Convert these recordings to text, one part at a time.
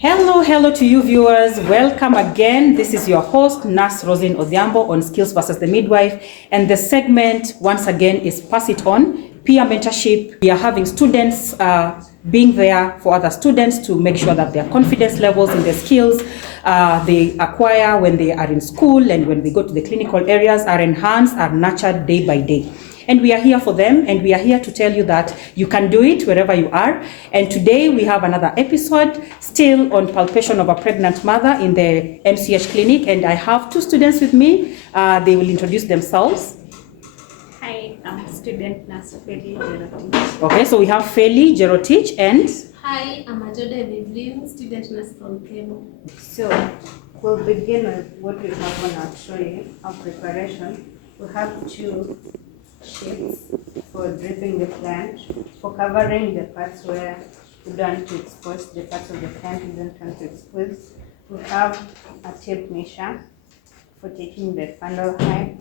Hello to you viewers. Welcome again. This is your host, Nurse Rosin Odhiambo on Skills versus the Midwife. And the segment, once again, is Pass It On, peer mentorship. We are having students being there for other students to make sure that their confidence levels in the skills they acquire when they are in school and when they go to the clinical areas are enhanced, are nurtured day by day. And we are here for them, and we are here to tell you that you can do it wherever you are. And today we have another episode still on palpation of a pregnant mother in the MCH clinic, and I have two students with me. They will introduce themselves. Hi, I'm student nurse Feli Jerotich. Okay, so we have Feli Jerotich and... Hi, I'm Ajode Evelyn, student nurse from Kemo. So we'll begin with what we have on our tray of preparation. We have two sheets for dripping the plant, for covering the parts where we don't want to expose, the parts of the plant we don't want to expose. We have a tape measure for taking the fundal height,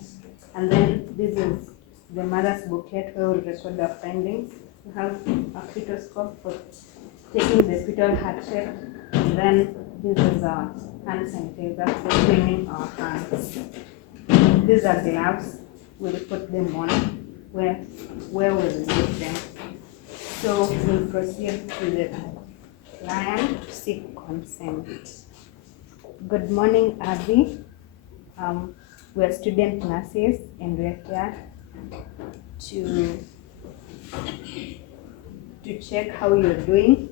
and then this is the mother's bouquet where we record our findings. We have a fetoscope for taking the fetal heart shape, and then this is our hand sanitizer for cleaning our hands. These are gloves. We'll put them on where we'll remove them. So we'll proceed to the client to seek consent. Good morning, Abby. We're student nurses and we're here to check how you're doing.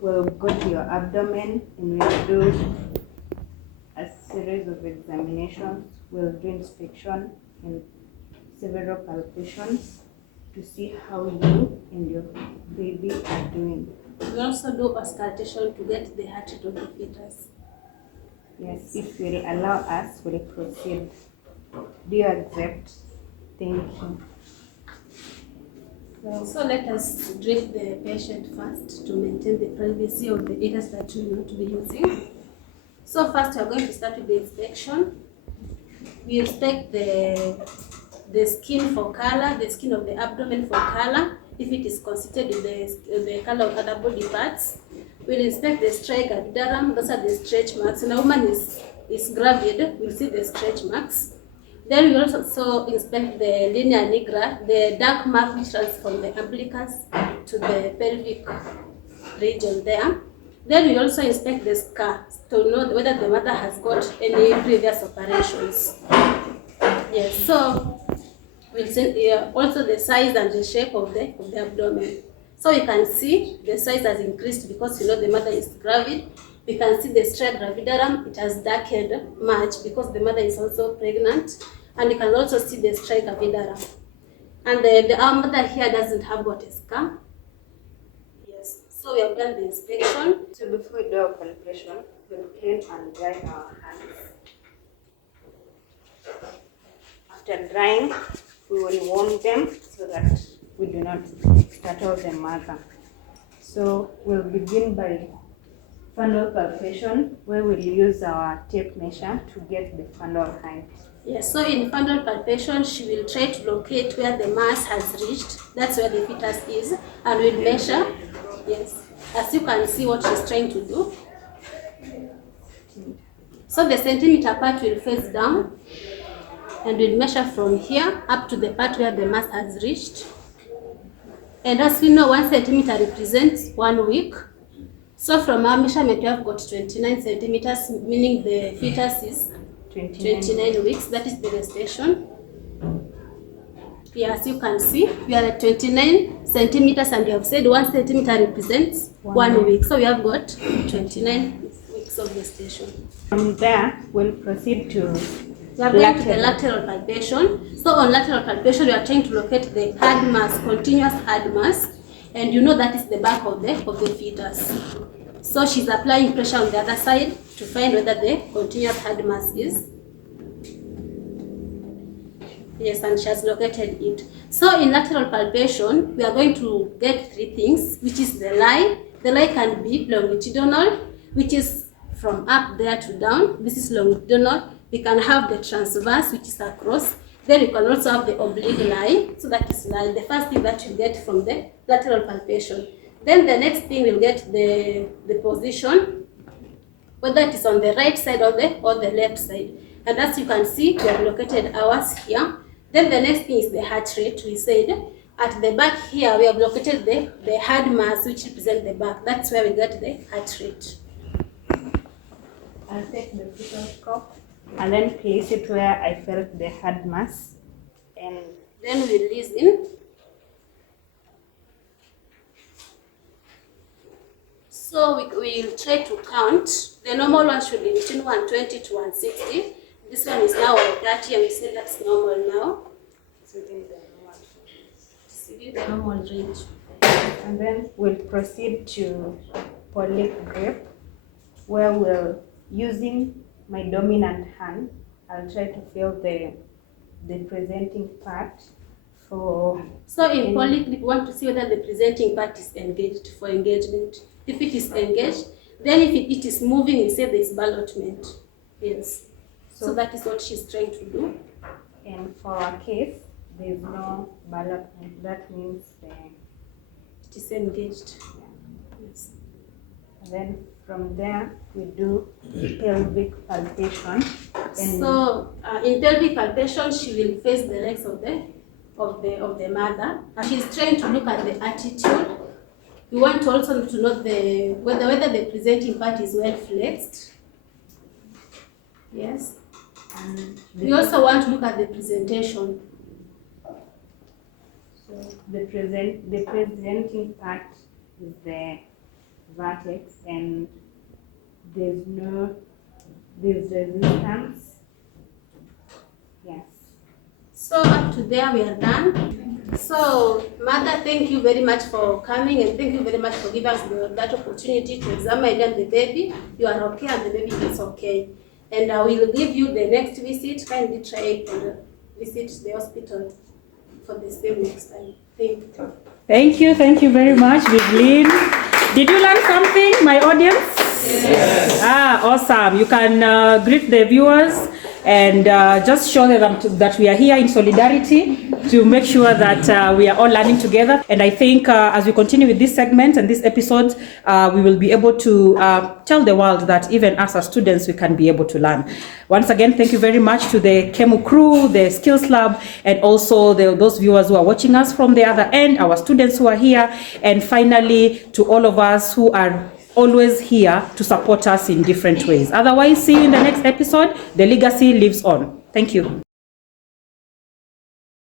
We'll go to your abdomen and we'll do a series of examinations. We'll do inspection and several palpations to see how you and your baby are doing. We also do auscultation to get the heartbeat of the fetus. Yes, if you'll allow us, we'll proceed. Do you accept? Thank you. So let us drip the patient first to maintain the privacy of the areas that we want to be using. So first we are going to start with the inspection. We inspect the skin for color, the skin of the abdomen for color, if it is constituted with the color of other body parts. We'll inspect the striae gravidarum, those are the stretch marks. When a woman is gravid, we'll see the stretch marks. Then we also inspect the linea nigra, the dark mark which runs from the umbilicus to the pelvic region there. Then we also inspect the scar to know whether the mother has got any previous operations. Yes, so we'll see also the size and the shape of the abdomen. So you can see the size has increased because you know the mother is gravid. We can see the striae gravidarum, it has darkened much because the mother is also pregnant. And you can also see the striae gravidarum. And our mother here doesn't have got a scar. Yes, so we have done the inspection. So before we do our palpation, we'll clean and dry our hands. After drying, we will warm them so that we do not startle the mother. So we'll begin by fundal palpation, where we'll use our tape measure to get the fundal height. Yes, so in fundal palpation, she will try to locate where the mass has reached. That's where the fetus is, and we'll measure. Yes, as you can see what she's trying to do. So the centimeter part will face down, and we'll measure from here up to the part where the mass has reached. And as we know, 1 centimeter represents 1 week. So from our measurement, we have got 29 centimeters, meaning the fetus is 29 weeks. That is the gestation. Yeah, as you can see, we are at 29 centimeters, and we have said 1 centimeter represents 1 week. So we have got 29 weeks of gestation. From there, we'll proceed to we are going to the lateral palpation. So on lateral palpation, we are trying to locate the hard mass, continuous hard mass, and you know that is the back of the fetus. So she's applying pressure on the other side to find whether the continuous hard mass is. Yes, and she has located it. So in lateral palpation, we are going to get 3 things, which is the lie. The lie can be longitudinal, which is from up there to down. This is longitudinal. We can have the transverse, which is across. Then you can also have the oblique line. So that is line, the first thing that you get from the lateral palpation. Then the next thing we'll get the position whether it is on the right side or the left side. And as you can see, we have located ours here. Then the next thing is the heart rate. We said at the back here, we have located the hard mass, which represents the back. That's where we got the heart rate. I'll take the stethoscope and then place it where I felt the hard mass. And then we listen. So we will try to count. The normal one should be between 120 to 160. This one is now 130, and we say that's normal now. It's within the normal range. And then we'll proceed to pelvic grip, where we're using my dominant hand. I'll try to feel the presenting part for. So in pelvic grip, we want to see whether the presenting part is engaged for engagement. If it is engaged, then if it is moving, we say there is ballotment. Yes. So that is what she's trying to do. And for our case, there is no ballotment. That means it is engaged. Yeah. Yes. And then from there, we do pelvic palpation. And so in pelvic palpation, she will face the legs of the mother, and she's trying to look at the attitude. We want also to note whether the presenting part is well flexed. Yes. And we also want to look at the presentation. So the presenting part is the vertex, and there's resistance. Yes. So up to there we are done. So mother, thank you very much for coming, and thank you very much for giving us that opportunity to examine the baby. You are okay and the baby is okay. And I will give you the next visit. Kindly try and visit the hospital for the same next time. Thank you. Thank you very much, Vivian. Did you learn something, my audience? Yes. Awesome. You can greet the viewers and just show them that we are here in solidarity to make sure that we are all learning together. And I think as we continue with this segment and this episode, we will be able to tell the world that even us as students, we can be able to learn. Once again, thank you very much to the KEMU crew, the Skills Lab, and also those viewers who are watching us from the other end, our students who are here, and finally to all of us who are always here to support us in different ways. Otherwise, see you in the next episode. The legacy lives on. Thank you.